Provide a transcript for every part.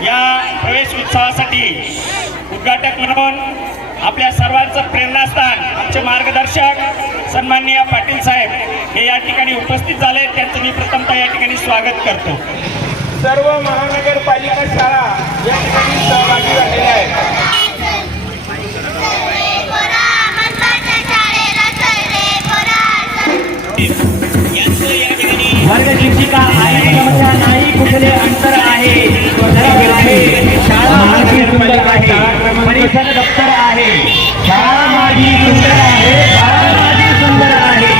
या प्रवेश उत्सवासाठी उद्घाटक म्हणून आपल्या सर्वांचं प्रेरणास्थान आमचे मार्गदर्शक सन्माननीय पाटील साहेब हे या ठिकाणी उपस्थित झाले. त्यांचं मी प्रथमतः या ठिकाणी स्वागत करतो. सर्व महानगरपालिका शाळा या ठिकाणी सहभागी झालेल्या आहेत. वर्ग शिक्षिका आहे समस्या नाही कुठले अंतर आहे. घरात आहे शाळा माझी सुंदर आहे. परिसर दप्तर आहे. शाळा माझी सुंदर आहे. शाळा माझी सुंदर आहे.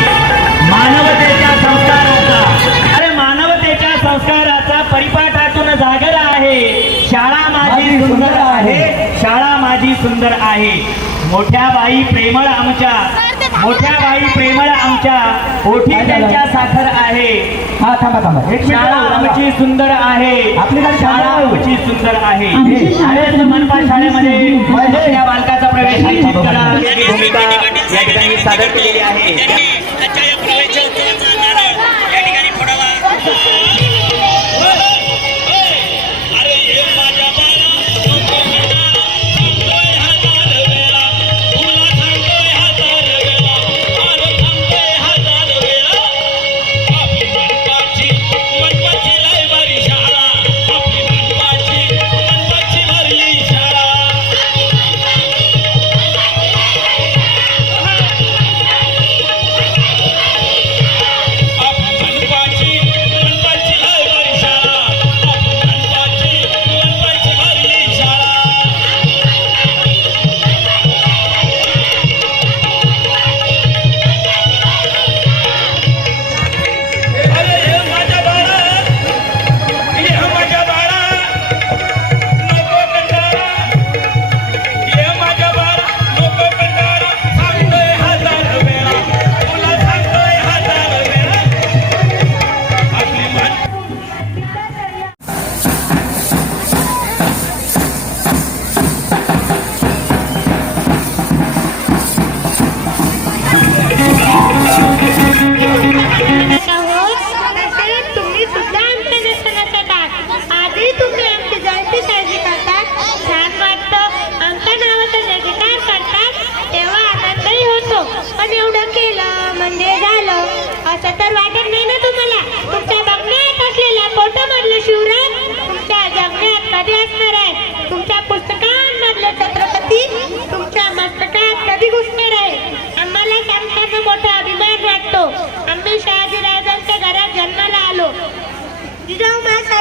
मानवतेच्या संस्काराचा. अरे मानवतेच्या संस्काराचा परिपाठातून जागर आहे. शाळा माझी सुंदर आहे. शाळा माझी सुंदर आहे. मोठ्या बाई प्रेमळ आमच्या. मोठ्या बाई प्रेमळ आमच्या. ओठी त्यांच्या साखर आहे. हा थांबा थांबा. एक शाळा आमची सुंदर आहे. आपली शाळा. आमची सुंदर आहे. शाळेत मनपा शाळेमध्ये या बालकाचा प्रवेश भूमिका या ठिकाणी सादर केलेली आहे.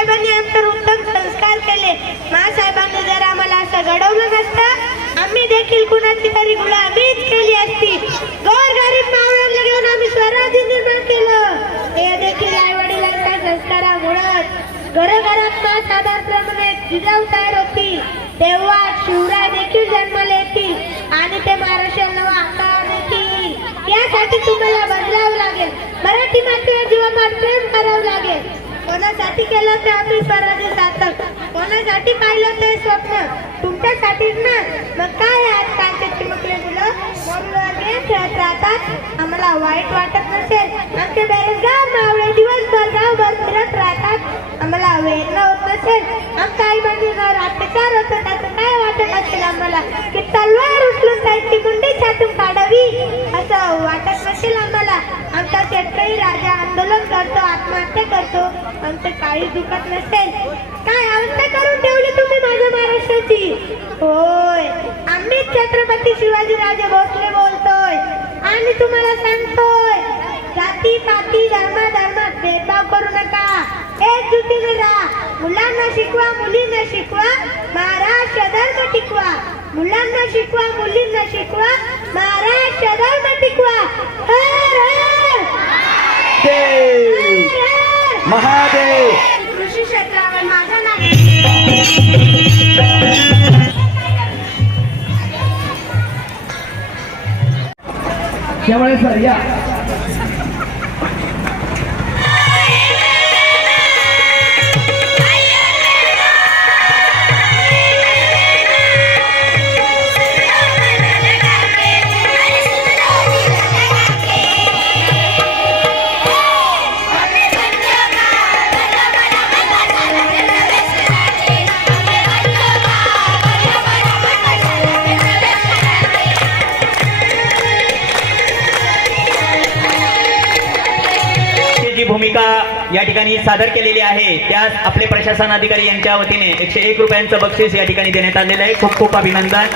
जिजाऊ आमच्यावर उत्तम संस्कार केले. मासाहेबांनी जर आम्हाला असं घडवलं नसतं आम्ही देखील कुणाची तरी गुलामीच केली असती. गोर गरीब मावळ्यांना घेऊन आम्ही स्वराज्य निर्माण केलं. हे देखील आई वडिलांच्या संस्कारामुळं घरोघरात महासाहेबांप्रमाणे जिजाऊ तयार होतील तेव्हा शिवराय देखील जन्माला येतील. आणि ते महाराष्ट्राला नवा आकार यासाठी तुम्हाला बदलावं लागेल. मराठी मातेवर जीवापाड प्रेम करावं लागेल. कोणासाठी केलं ते आम्ही स्वराज्य सार्थक? कोणासाठी पाहिलं ते स्वप्न? तुमच्यासाठीच ना? मग काय आज कालचे चिमकले मुलं? गेम खेळत राहतात. आम्हाला वाईट वाटत नसेल. आमचे बेरोजगार मावळे दिवसभर गावभर फिरत राहतात. आम्हाला वेदना होत नसेल. आमचा आई बहिणीवर अत्याचार होतो त्याचं काय वाटत असेल आम्हाला? की तलवार साहित्य गुंडी छातून काढावी असं वाटत नसेल आम्हाला. आमचा शेतकरी राजा आंदोलन करतो आत्महत्या करतो. आमचं काही दुखत नसेल. काय अवस्था करून ठेवली तुम्ही माझ्या महाराष्ट्राची? होय आम्ही छत्रपती शिवाजीराजे भोसले बोलतोय. आणि तुम्हाला सांगतोय जाती पाती धर्म धर्मात भेदभाव करू नका. एकजुटीने राहा. मुलांना शिकवा मुलींना शिकवा. महाराष्ट्र धर्म टिकवा. मुलांना शिकवा मुलींना शिकवा. महाराष्ट्र धर्म टिकवा. हर हर. देव. महादेव. कृषी क्षेत्रावर माझा नाही त्यामुळे सर या. भूमिका या ठिकाणी सादर केलेली आहे. त्यास आपले प्रशासन अधिकारी यांच्या वतीने एकशे एक रुपयांचं बक्षीस या ठिकाणी देण्यात आलेलं आहे. खूप खूप अभिनंदन.